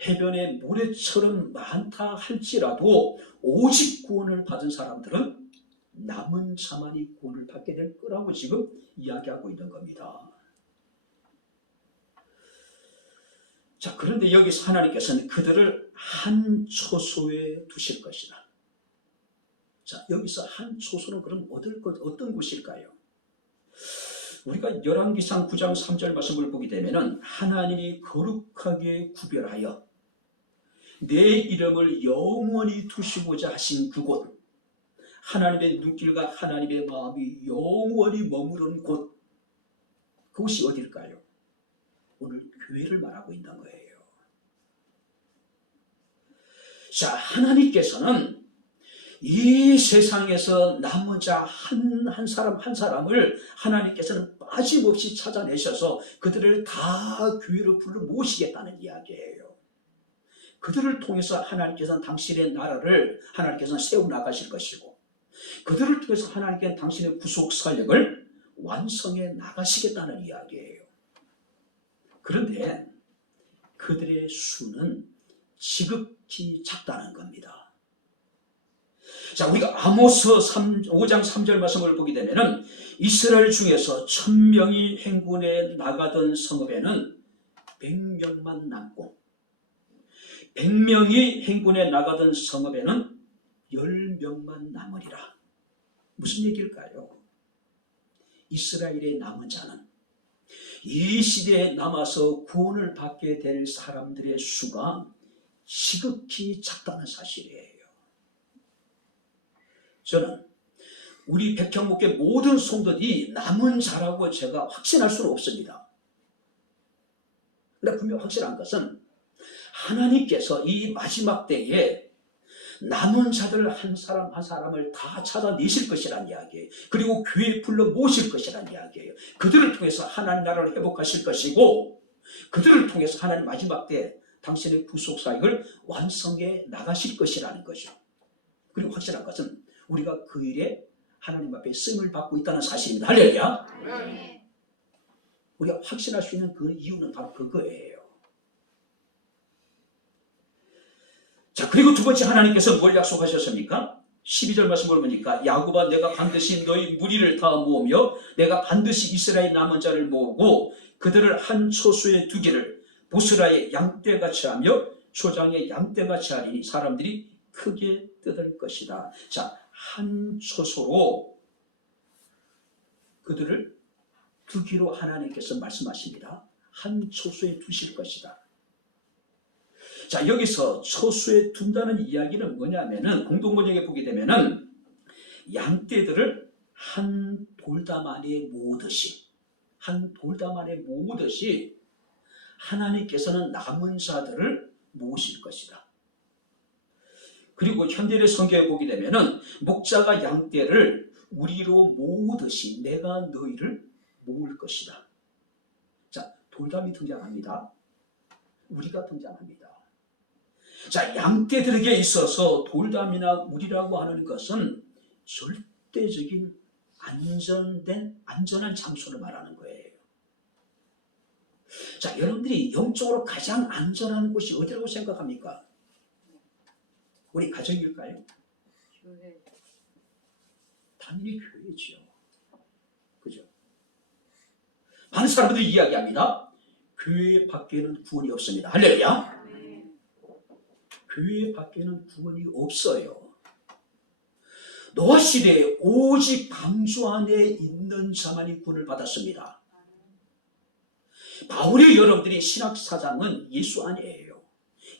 해변의 모래처럼 많다 할지라도 오직 구원을 받은 사람들은 남은 자만이 구원을 받게 될 거라고 지금 이야기하고 있는 겁니다. 자, 그런데 여기서 하나님께서는 그들을 한 초소에 두실 것이다. 자, 여기서 한 초소는 그럼 어떤 곳일까요? 우리가 열왕기상 9장 3절 말씀을 보게 되면 하나님이 거룩하게 구별하여 내 이름을 영원히 두시고자 하신 그곳, 하나님의 눈길과 하나님의 마음이 영원히 머무른 곳, 그곳이 어딜까요? 오늘 교회를 말하고 있는 거예요. 자, 하나님께서는 이 세상에서 남은 자 한 사람 한 사람을 하나님께서는 빠짐없이 찾아내셔서 그들을 다 교회로 불러 모시겠다는 이야기예요. 그들을 통해서 하나님께서는 당신의 나라를 하나님께서는 세워나가실 것이고, 그들을 통해서 하나님께서는 당신의 구속 사역을 완성해 나가시겠다는 이야기예요. 그런데 그들의 수는 지극히 작다는 겁니다. 자, 우리가 아모스 5장 3절 말씀을 보게 되면 이스라엘 중에서 1000명이 행군에 나가던 성읍에는 100명만 남고 100명이 행군에 나가던 성읍에는 10명만 남으리라. 무슨 얘기일까요? 이스라엘의 남은 자는 이 시대에 남아서 구원을 받게 될 사람들의 수가 지극히 작다는 사실이에요. 저는 우리 백향목회 모든 성도들이 남은 자라고 제가 확신할 수는 없습니다. 그런데 분명 확실한 것은 하나님께서 이 마지막 때에 남은 자들 한 사람 한 사람을 다 찾아내실 것이란 이야기예요. 그리고 교회에 불러 모실 것이란 이야기예요. 그들을 통해서 하나님 나라를 회복하실 것이고, 그들을 통해서 하나님 마지막 때 당신의 구속 사역을 완성해 나가실 것이라는 거죠. 그리고 확실한 것은 우리가 그 일에 하나님 앞에 쓰임을 받고 있다는 사실입니다. 할렐루야. 우리가 확신할 수 있는 그 이유는 바로 그거예요. 자, 그리고 두 번째, 하나님께서 뭘 약속하셨습니까? 12절 말씀을 보니까 야곱아, 내가 반드시 너희 무리를 다 모으며 내가 반드시 이스라엘 남은 자를 모으고 그들을 한 초소에 두기를 보스라의 양떼같이 하며 초장의 양떼같이 하리니 사람들이 크게 뜯을 것이다. 자, 한 초소로 그들을 두기로 하나님께서 말씀하십니다. 한 초소에 두실 것이다. 자, 여기서 초소에 둔다는 이야기는 뭐냐면은, 공동번역에 보게 되면은 양떼들을 한 돌담 안에 모으듯이 하나님께서는 남은 자들을 모으실 것이다. 그리고 현대의 성경에 보게 되면은 목자가 양떼를 우리로 모으듯이 내가 너희를 모을 것이다. 자, 돌담이 등장합니다. 우리가 등장합니다. 자, 양떼들에게 있어서 돌담이나 우리라고 하는 것은 절대적인 안전한 장소를 말하는 거예요. 자, 여러분들이 영적으로 가장 안전한 곳이 어디라고 생각합니까? 우리 가정일까요? 교회. 당연히 교회죠. 그죠? 많은 사람들이 이야기합니다. 교회 밖에는 구원이 없습니다. 할렐루야. 교회 밖에는 구원이 없어요. 노아 시대에 오직 방주 안에 있는 자만이 구원을 받았습니다. 바울의 여러분들이 신학 사장은 예수 안이에요.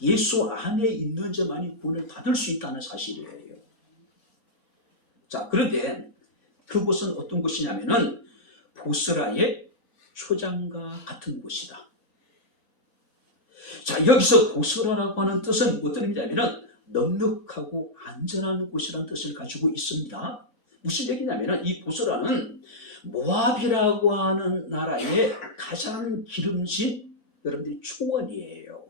예수 안에 있는 자만이 구원을 받을 수 있다는 사실이에요. 자, 그런데 그곳은 어떤 곳이냐면은 보스라의 초장과 같은 곳이다. 자, 여기서 보스라라고 하는 뜻은 어떤 의미냐면은 넉넉하고 안전한 곳이라는 뜻을 가지고 있습니다. 무슨 얘기냐면은 이 보스라는 모압이라고 하는 나라의 가장 기름진 여러분들이 초원이에요.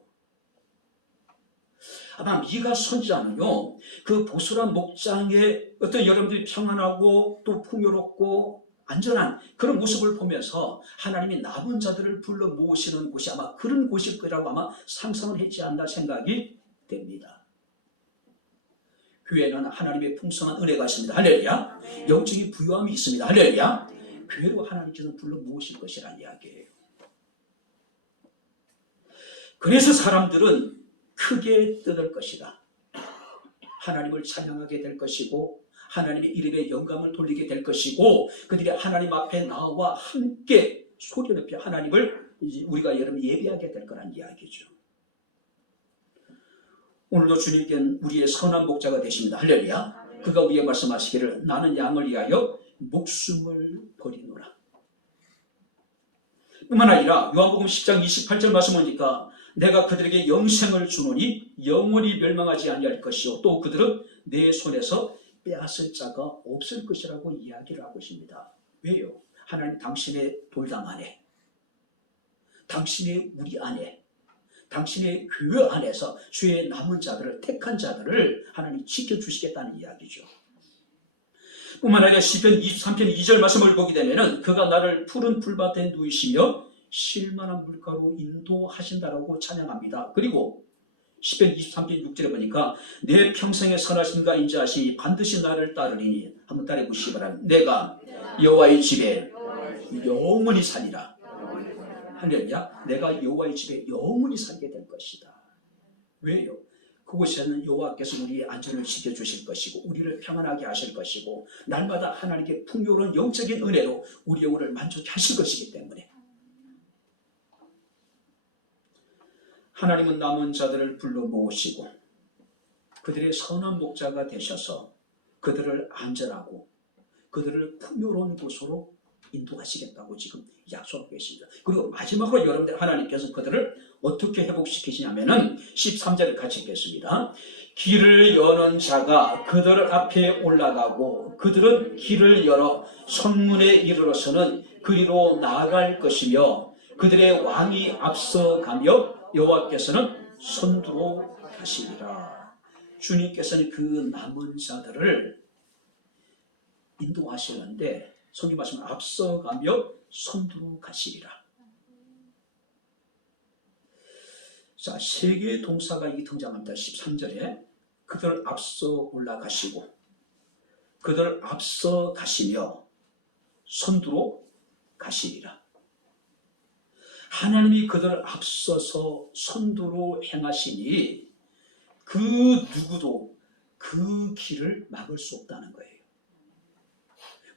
아마 미가 선지자는요, 그 보스라 목장에 어떤 여러분들이 평안하고 또 풍요롭고 안전한 그런 모습을 보면서 하나님이 남은 자들을 불러 모으시는 곳이 아마 그런 곳일 거라고 아마 상상을 했지 않나 생각이 됩니다. 교회는 하나님의 풍성한 은혜가 있습니다. 할렐루야. 영적인 부유함이 있습니다. 할렐루야. 교회로 하나님께서 불러 모으실 것이라는 이야기예요. 그래서 사람들은 크게 뜯을 것이다. 하나님을 찬양하게 될 것이고 하나님의 이름에 영광을 돌리게 될 것이고 그들이 하나님 앞에 나와 함께 소리 높여 하나님을 우리가 여러분 예배하게 될 거란 이야기죠. 오늘도 주님께는 우리의 선한 목자가 되십니다. 할렐루야. 그가 우리에게 말씀하시기를 나는 양을 위하여 목숨을 버리노라. 뿐만 아니라 요한복음 10장 28절 말씀 보니까 내가 그들에게 영생을 주노니 영원히 멸망하지 아니할 것이요 또 그들은 내 손에서 빼앗을 자가 없을 것이라고 이야기를 하고 있습니다. 왜요? 하나님 당신의 돌담 안에, 당신의 우리 안에, 당신의 교회 안에서 주의 남은 자들을, 택한 자들을 하나님 지켜주시겠다는 이야기죠. 뿐만 아니라 시편 23편 2절 말씀을 보게 되면 그가 나를 푸른 풀밭에 누이시며 쉴만한 물가로 인도하신다라고 찬양합니다. 그리고 시편 23편 6절에 보니까 내 평생의 선하심과 인자하시니 반드시 나를 따르리니 한번 따라해 보시기 바랍니다. 내가 여호와의 집에 영원히 살리라. 할렐루야. 내가 여호와의 집에 영원히 살게 될 것이다. 왜요? 그곳에는 여호와께서 우리의 안전을 지켜주실 것이고 우리를 평안하게 하실 것이고 날마다 하나님께 풍요로운 영적인 은혜로 우리 영혼을 만족해 하실 것이기 때문에 하나님은 남은 자들을 불러 모으시고 그들의 선한 목자가 되셔서 그들을 안전하고 그들을 풍요로운 곳으로 인도하시겠다고 지금 약속하고 계십니다. 그리고 마지막으로 여러분들 하나님께서 그들을 어떻게 회복시키시냐면은 13절을 같이 읽겠습니다. 길을 여는 자가 그들 앞에 올라가고 그들은 길을 열어 성문에 이르러서는 그리로 나아갈 것이며 그들의 왕이 앞서가며 여호와께서는 선두로 가시리라. 주님께서는 그 남은 자들을 인도하시는데 성경 말씀 앞서가며 선두로 가시리라. 자, 세 개의 동사가 이 등장합니다. 13절에 그들 앞서 올라가시고 그들 앞서 가시며 선두로 가시리라. 하나님이 그들을 앞서서 선두로 행하시니 그 누구도 그 길을 막을 수 없다는 거예요.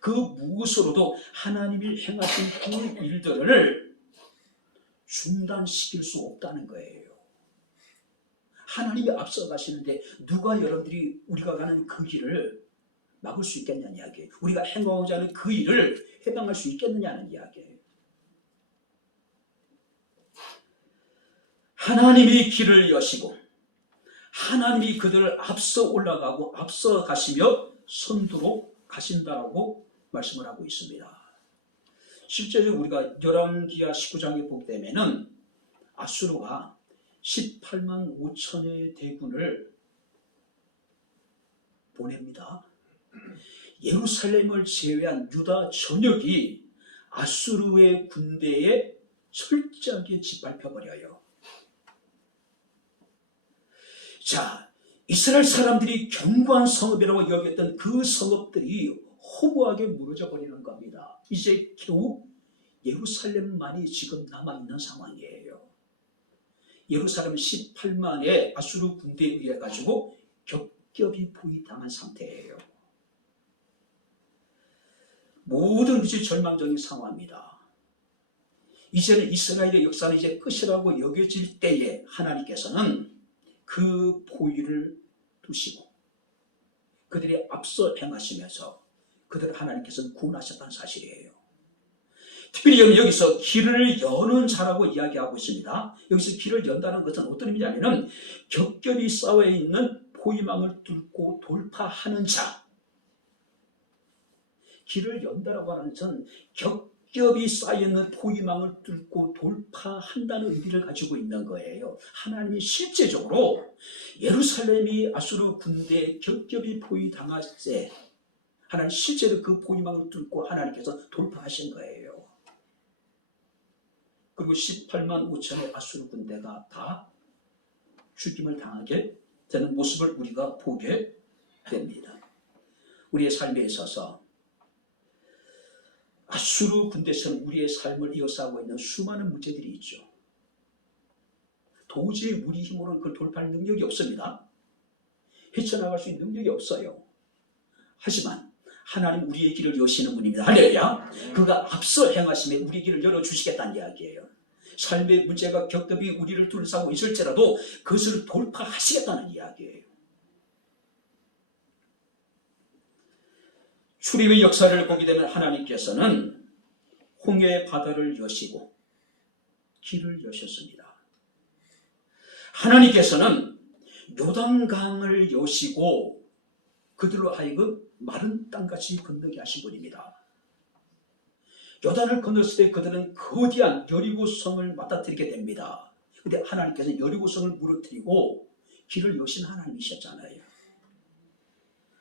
그 무엇으로도 하나님이 행하신 그 일들을 중단시킬 수 없다는 거예요. 하나님이 앞서 가시는데 누가 여러분들이 우리가 가는 그 길을 막을 수 있겠냐는 이야기예요. 우리가 행하고자 하는 그 일을 해방할 수 있겠느냐는 이야기예요. 하나님이 길을 여시고 하나님이 그들을 앞서 올라가고 앞서 가시며 선두로 가신다라고 말씀을 하고 있습니다. 실제로 우리가 열왕기하 19장에 보게 되면은 아수르가 18만 5천의 대군을 보냅니다. 예루살렘을 제외한 유다 전역이 아수르의 군대에 철저하게 짓밟혀버려요. 자, 이스라엘 사람들이 견고한 성읍이라고 여겼던 그 성읍들이 허무하게 무너져 버리는 겁니다. 이제 겨우 예루살렘만이 지금 남아있는 상황이에요. 예루살렘 18만의 아수르 군대에 의해 가지고 겹겹이 포위당한 상태예요. 모든 것이 절망적인 상황입니다. 이제는 이스라엘의 역사는 이제 끝이라고 여겨질 때에 하나님께서는 그 포위를 두시고 그들이 앞서 행하시면서 그들을 하나님께서 구원하셨다는 사실이에요. 특별히 여기서 길을 여는 자라고 이야기하고 있습니다. 여기서 길을 연다는 것은 어떤 의미냐면은 겹겹이 쌓여 있는 포위망을 뚫고 돌파하는 자. 길을 연다라고 하는 것은 겹겹이 쌓여있는 포위망을 뚫고 돌파한다는 의미를 가지고 있는 거예요. 하나님이 실제적으로 예루살렘이 아수르 군대에 겹겹이 포위당할 때 하나님 실제로 그 포위망을 뚫고 하나님께서 돌파하신 거예요. 그리고 18만 5천의 아수르 군대가 다 죽임을 당하게 되는 모습을 우리가 보게 됩니다. 우리의 삶에 있어서 아수르 군대처럼 우리의 삶을 이어싸고 있는 수많은 문제들이 있죠. 도저히 우리 힘으로는 그걸 돌파할 능력이 없습니다. 헤쳐나갈 수 있는 능력이 없어요. 하지만 하나님 우리의 길을 여시는 분입니다. 할렐루야. 그가 앞서 행하심에 우리의 길을 열어주시겠다는 이야기예요. 삶의 문제가 겹겹이 우리를 둘러싸고 있을지라도 그것을 돌파하시겠다는 이야기예요. 출애굽의 역사를 보게 되면 하나님께서는 홍해 바다를 여시고 길을 여셨습니다. 하나님께서는 요단강을 여시고 그들로 하여금 마른 땅같이 건너게 하신 분입니다. 요단을 건넜을 때 그들은 거대한 여리고성을 맞닥뜨리게 됩니다. 그런데 하나님께서 여리고성을 무너뜨리고 길을 여신 하나님이셨잖아요.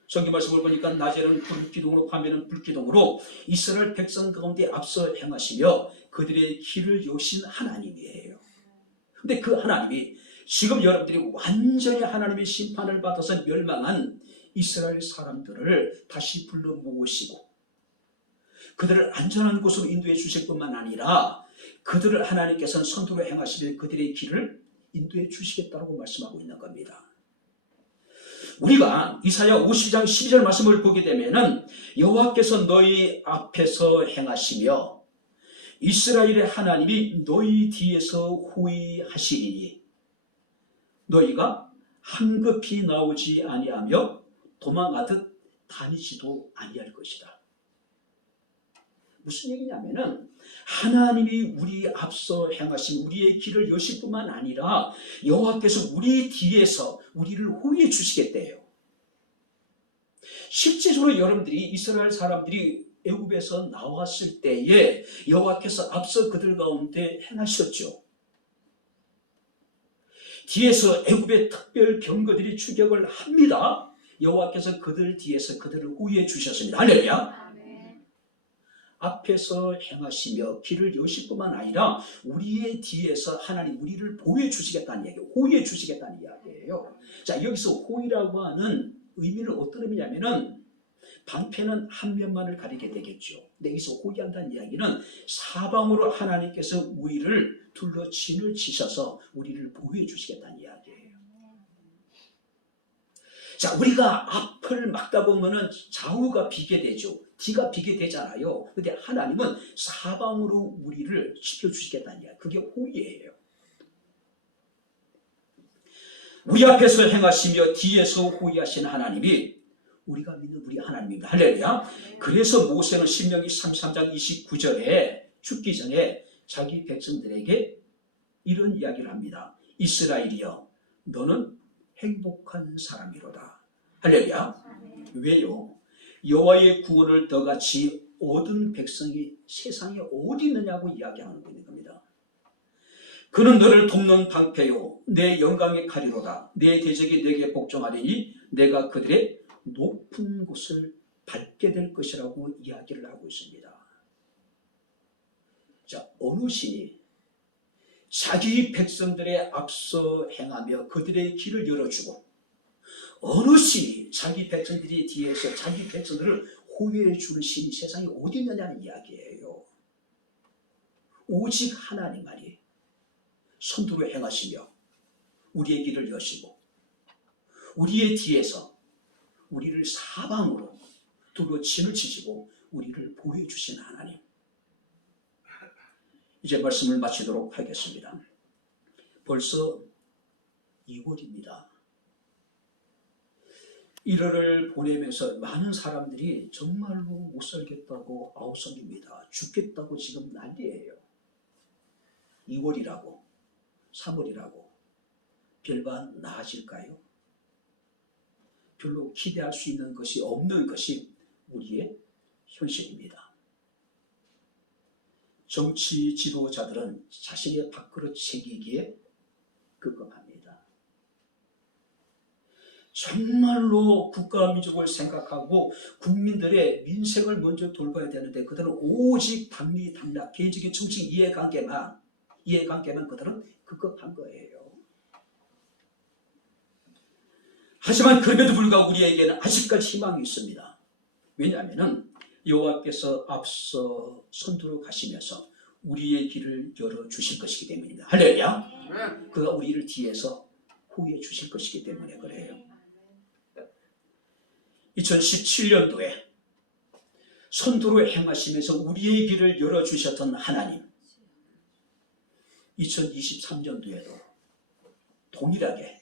성경 말씀을 보니까 낮에는 불기둥으로 밤에는 불기둥으로 이스라엘 백성 가운데 앞서 행하시며 그들의 길을 여신 하나님이에요. 그런데 그 하나님이 지금 여러분들이 완전히 하나님의 심판을 받아서 멸망한 이스라엘 사람들을 다시 불러 모으시고 그들을 안전한 곳으로 인도해 주실 뿐만 아니라 그들을 하나님께서는 선두로 행하시며 그들의 길을 인도해 주시겠다고 말씀하고 있는 겁니다. 우리가 이사야 50장 12절 말씀을 보게 되면은 여호와께서 너희 앞에서 행하시며 이스라엘의 하나님이 너희 뒤에서 호위하시리니 너희가 한급히 나오지 아니하며 도망하듯 다니지도 아니할 것이다. 무슨 얘기냐면은 하나님이 우리 앞서 행하신 우리의 길을 여실 뿐만 아니라 여호와께서 우리 뒤에서 우리를 호위해 주시겠대요. 실제적으로 여러분들이 이스라엘 사람들이 애굽에서 나왔을 때에 여호와께서 앞서 그들 가운데 행하셨죠. 뒤에서 애굽의 특별 병거들이 추격을 합니다. 여호와께서 그들 뒤에서 그들을 호위해 주셨습니다. 할렐루야. 앞에서 행하시며 길을 여실 뿐만 아니라 우리의 뒤에서 하나님 우리를 보호해 주시겠다는 이야기예요. 호위해 주시겠다는 이야기예요. 자, 여기서 호위라고 하는 의미는 어떤 의미냐면은 방패는 한 면만을 가리게 되겠죠. 근데 여기서 호위한다는 이야기는 사방으로 하나님께서 우리를 둘러 진을 치셔서 우리를 보호해 주시겠다는 이야기예요. 자, 우리가 앞을 막다 보면은 좌우가 비게 되죠. 뒤가 비게 되잖아요. 근데 하나님은 사방으로 우리를 지켜주시겠다는 이야기. 그게 호위예요. 우리 앞에서 행하시며 뒤에서 호위하신 하나님이 우리가 믿는 우리 하나님입니다. 할렐루야. 그래서 모세는 신명기 33장 29절에 죽기 전에 자기 백성들에게 이런 이야기를 합니다. 이스라엘이여, 너는 행복한 사람이로다. 할렐루야. 왜요? 여호와의 구원을 너같이 얻은 백성이 세상에 어디 있느냐고 이야기하는 겁니다. 그는 너를 돕는 방패요 내 영광의 칼이로다. 내 대적이 내게 복종하리니 내가 그들의 높은 곳을 밟게 될 것이라고 이야기를 하고 있습니다. 자, 어느 신이 자기 백성들의 앞서 행하며 그들의 길을 열어주고 어느 신이 자기 백성들이 뒤에서 자기 백성들을 호위해 주는 신이 세상에 어디 있느냐는 이야기예요. 오직 하나님만이 선두로 행하시며 우리의 길을 여시고 우리의 뒤에서 우리를 사방으로 둘러 진을 치시고 우리를 보호해 주시는 하나님. 이제 말씀을 마치도록 하겠습니다. 벌써 2월입니다. 1월을 보내면서 많은 사람들이 정말로 못 살겠다고 아우성입니다. 죽겠다고 지금 난리예요. 2월이라고 3월이라고 별반 나아질까요? 별로 기대할 수 있는 것이 없는 것이 우리의 현실입니다. 정치 지도자들은 자신의 밥그릇 챙기기에 급급합니다. 정말로 국가 민족을 생각하고 국민들의 민생을 먼저 돌봐야 되는데 그들은 오직 당리당략 개인적인 정치 이해관계만 그들은 급급한 거예요. 하지만 그럼에도 불구하고 우리에게는 아직까지 희망이 있습니다. 왜냐하면 여호와께서 앞서 선두로 가시면서 우리의 길을 열어주실 것이기 때문입니다. 할렐루야. 그가 우리를 뒤에서 호위해 주실 것이기 때문에 그래요. 2017년도에 선두로 행하시면서 우리의 길을 열어주셨던 하나님, 2023년도에도 동일하게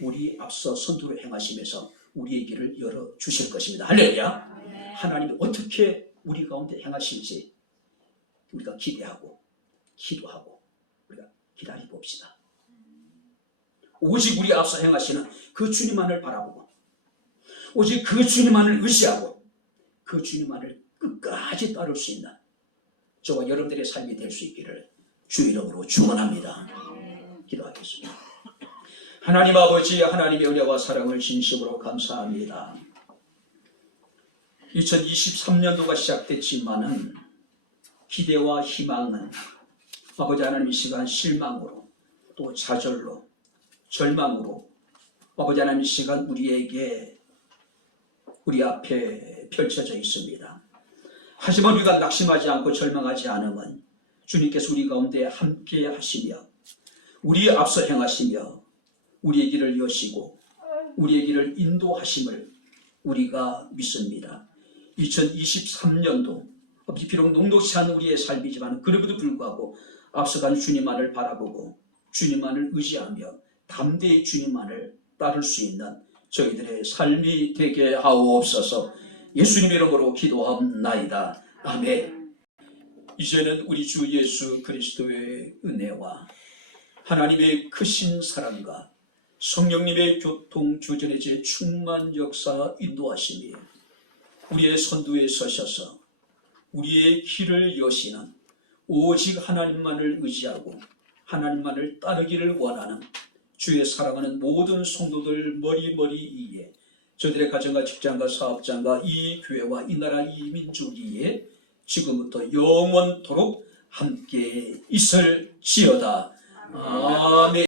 우리 앞서 선두로 행하시면서 우리의 길을 열어주실 것입니다. 할렐루야. 하나님이 어떻게 우리 가운데 행하실지 우리가 기대하고 기도하고 우리가 기다려봅시다. 오직 우리 앞서 행하시는 그 주님만을 바라보고 오직 그 주님만을 의지하고 그 주님만을 끝까지 따를 수 있는 저와 여러분들의 삶이 될 수 있기를 주 이름으로 축원합니다. 기도하겠습니다. 하나님 아버지, 하나님의 은혜와 사랑을 진심으로 감사합니다. 2023년도가 시작됐지만은 기대와 희망은 아버지 하나님 이 시간 실망으로 또 좌절로 절망으로 아버지 하나님 이 시간 우리 앞에 펼쳐져 있습니다. 하지만 우리가 낙심하지 않고 절망하지 않으면 주님께서 우리 가운데 함께 하시며 우리의 앞서 행하시며 우리의 길을 여시고 우리의 길을 인도하심을 우리가 믿습니다. 2023년도 비록 녹록치 않은 우리의 삶이지만 그럼에도 불구하고 앞서간 주님만을 바라보고 주님만을 의지하며 담대히 주님만을 따를 수 있는 저희들의 삶이 되게 하옵소서. 예수님의 이름으로 기도합나이다. 아멘. 이제는 우리 주 예수 그리스도의 은혜와 하나님의 크신 사랑과 성령님의 교통주전의 충만 역사 인도하심이 우리의 선두에 서셔서 우리의 길을 여시는 오직 하나님만을 의지하고 하나님만을 따르기를 원하는 주의 사랑하는 모든 성도들 머리머리 위에 저들의 가정과 직장과 사업장과 이 교회와 이 나라 이 민족 위에 지금부터 영원토록 함께 있을지어다. 아멘.